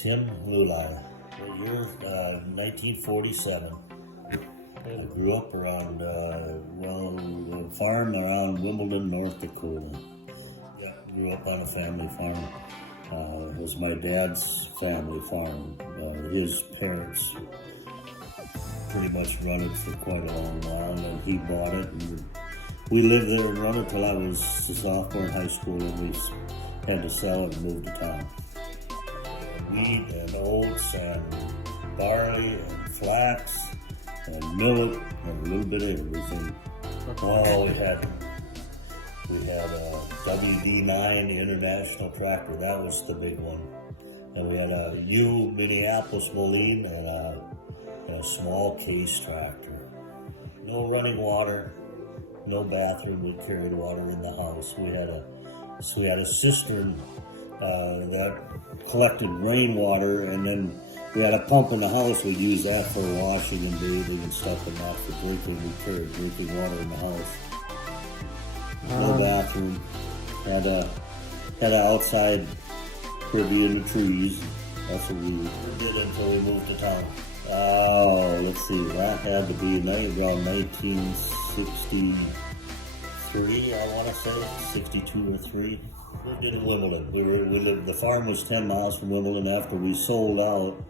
Tim Lulay. What year? 1947. I grew up around, a farm around Wimbledon, North Dakota. Yeah, grew up on a family farm. It was my dad's family farm. His parents pretty much run it for quite a long while, and he bought it. And we lived there and run it till I was a sophomore in high school, and we had to sell it and move to town. Wheat and oats and barley and flax and millet and a little bit of everything. Oh, we had a WD9 International tractor. That was the big one. And we had a U Minneapolis Moline and a small case tractor. No running water, no bathroom. We carried water in the house. We had a cistern that collected rainwater, and then we had a pump in the house. We'd use that for washing and bathing and stuff, and not for drinking. We carried drinking water in the house. No bathroom. Had an outside privy in the trees. That's what we did until we moved to town. Oh, let's see. That had to be around 1963, I want to say. 62 or 3. We lived in Wimbledon. The farm was 10 miles from Wimbledon. After we sold out,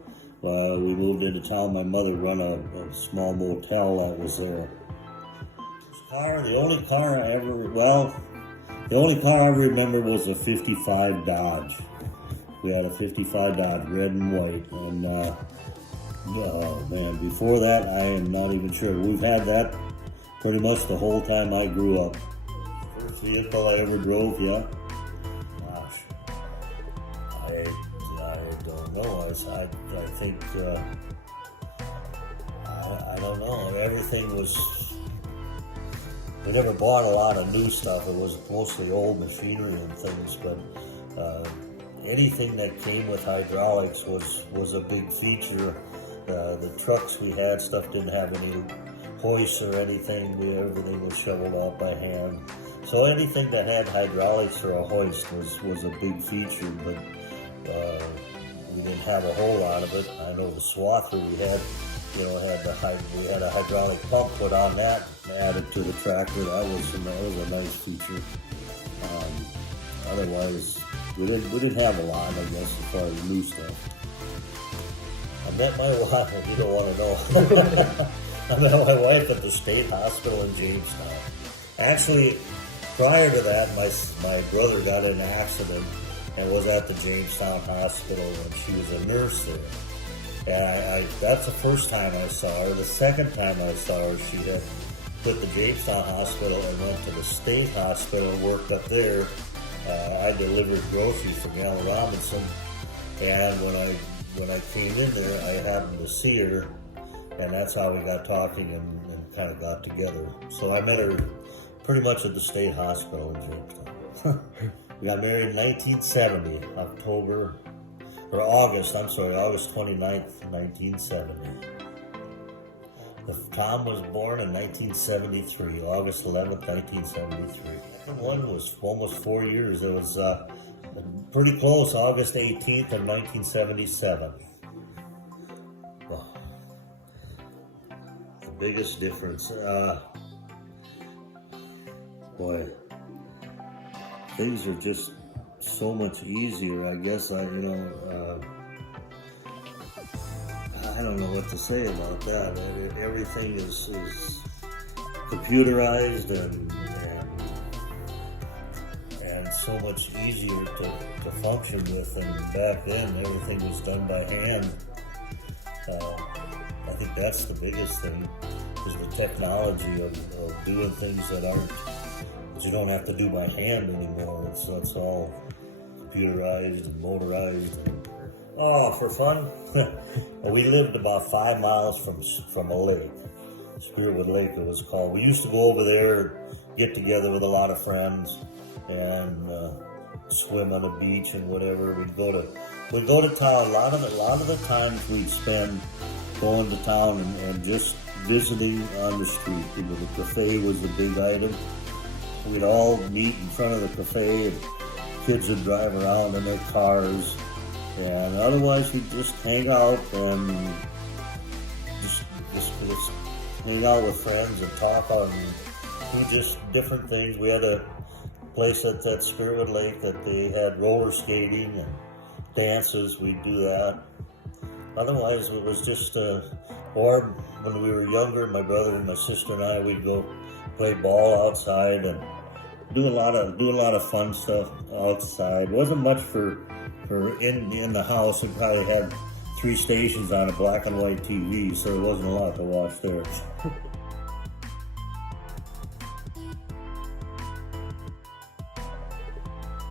we moved into town. My mother run a small motel that was there. The only car I ever remember was a 55 Dodge. We had a 55 Dodge, red and white. And, oh man, before that, I am not even sure. We've had that pretty much the whole time I grew up. First vehicle I ever drove, yeah. Gosh, I don't know. I think, I don't know. Everything was, we never bought a lot of new stuff. It was mostly old machinery and things, but anything that came with hydraulics was a big feature. The trucks we had, stuff didn't have any hoists or anything. Everything was shoveled out by hand. So anything that had hydraulics or a hoist was a big feature, but we didn't have a whole lot of it. I know the swather we had, we had a hydraulic pump put on that, added to the tractor. That was a nice feature. Otherwise, we didn't have a lot, I guess, as far as new stuff. I met my wife, you don't want to know. I met my wife at the state hospital in Jamestown. Actually, prior to that, my brother got in an accident and was at the Jamestown hospital when she was a nurse there. And that's the first time I saw her. The second time I saw her, she had quit the Jamestown hospital and went to the state hospital and worked up there. I delivered groceries for Gal Robinson, and when I came in there, I happened to see her, and that's how we got talking and kind of got together. So I met her pretty much at the state hospital in Jamestown. We got married in 1970, August 29th, 1970. Tom was born in 1973, August 11th, 1973. The one was almost 4 years. It was pretty close, August 18th of 1977. Well, the biggest difference, boy, things are just so much easier. I guess I don't know what to say about that. Everything is computerized and so much easier to function with, and back then everything was done by hand. I think that's the biggest thing, is the technology of doing things that you don't have to do by hand anymore. It's all computerized and motorized. For fun, we lived about 5 miles from a lake, Spearwood Lake it was called. We used to go over there, get together with a lot of friends, and swim on the beach and whatever. We'd go to town. A lot of the times we'd spend going to town and just visiting on the street. The cafe was the big item. We'd all meet in front of the cafe, and kids would drive around in their cars, And otherwise, we just hang out and just hang out with friends and talk on do just different things. We had a place at that Spearwood Lake that they had roller skating and dances. We'd do that. Otherwise, it was just or when we were younger, my brother and my sister and I, we'd go play ball outside and do a lot of fun stuff outside. Wasn't much for in the house. We probably had 3 stations on a black and white TV, so there wasn't a lot to watch there.